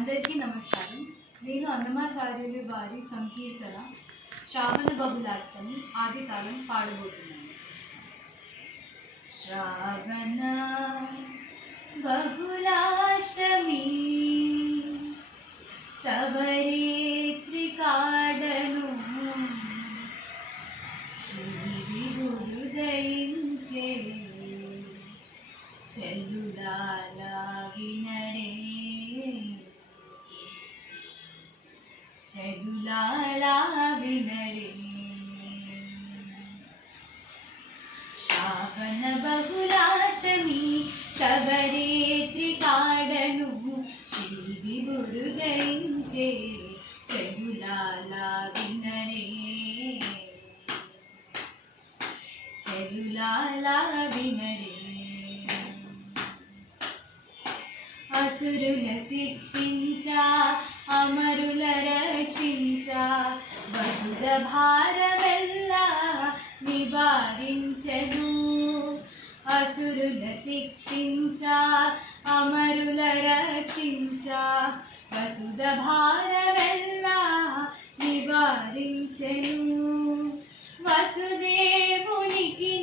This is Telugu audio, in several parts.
అందరికీ నమస్కారం. నేను అన్నమాచార్యులు వారి సంకీర్తన శ్రావణ బహుళాష్టమి ఆది తాళం పాడబోతున్నాను. శ్రావణ బహుళాష్టమి సవరేత్రి కాడను శ్రీ గురుదయించే చెల్లులాల వినరే చెల్లులాల వినరే. శ్రావణ బహుళాష్టమి సవరేత్రి కాడను శ్రీ విభుడు దయించే చెల్లులాల వినరే చెల్లులాల వినరే. అసురుల శిక్షించా అమరుల రక్షించా వసుధ భారమెల్లా నివారించెను. అసురుల శిక్షించా అమరుల రక్షించా వసుధ భారమెల్లా నివారించెను. వసుదేవునికి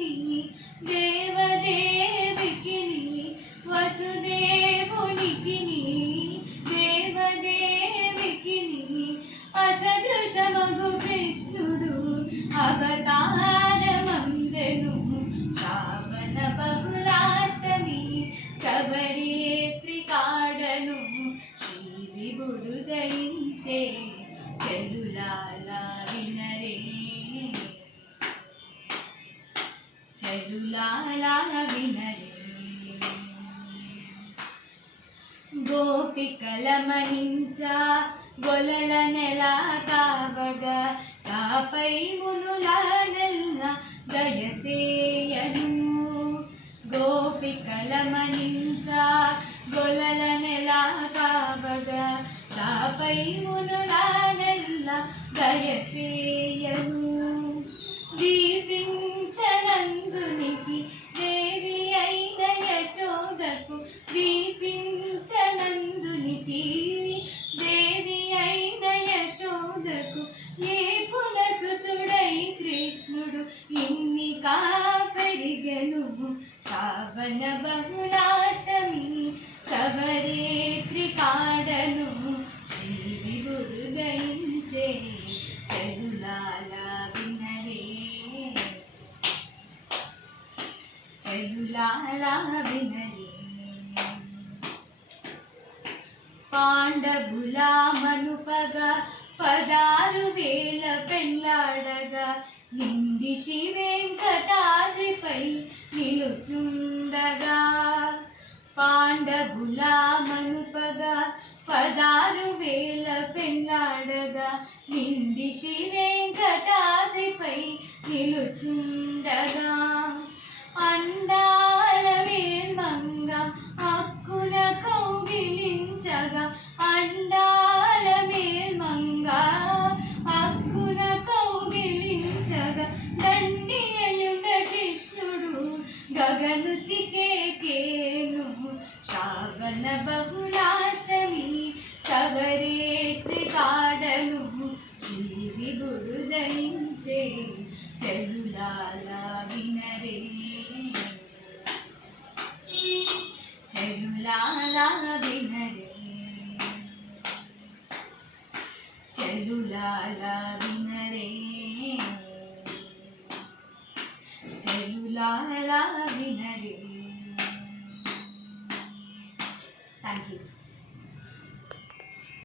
దేవదేవికి వసుదేవునికి దేవదేవికి అసదృశమగు కృష్ణుడు అవతారమందెను. శ్రావణ బహుళాష్టమి సవరేత్రి కాడను శ్రీ విభుడు దయించే చెల్లులాల వినరే చెల్లులాల వినరే. గోపికల మహించా గొలల నెల కావగా తాపై మునుల నెల్ల దయసేయను. గోపికల మహించా గొలల నెల కావగా తాపై మునుల నెల్ల దయసేయను. దీపించనందునికి దేవి అయిన యశోదకు దీపించనందునికి దేవి అయిన యశోదకు ఏ పునసుతుడై కృష్ణుడు ఇన్ని పెరిగెను. శ్రావణ బహుళాష్టమి సవరేత్రి కాడను శ్రీ విభుడు దయించే చెల్లులాల వినరే చెల్లులాల వినరే. పాండవుల మనుపగా 16,000 పెళ్ళాడగా నిండి శ్రీ వెంకటాద్రిపై నిలుచుండగా. పాండవుల మనుపగా 16,000 పెళ్ళాడగా నిండి శ్రీ వెంకటాద్రిపై నిలుచుండగా. అండాల మేల్మంగ హక్కున కౌగిలించగా అండాల మేల్మంగ హక్కున కౌగిలించగా దండియయుండ కృష్ణుడు గగనుతికేకేను. శ్రావణ బహుళాష్టమి సవరేత్రి కాడను శ్రీ విభుడు దయించే చెల్లులాల వినరే చెల్లులాల వినరే చెల్లులాల వినరే చెల్లులాల వినరే. Thank you.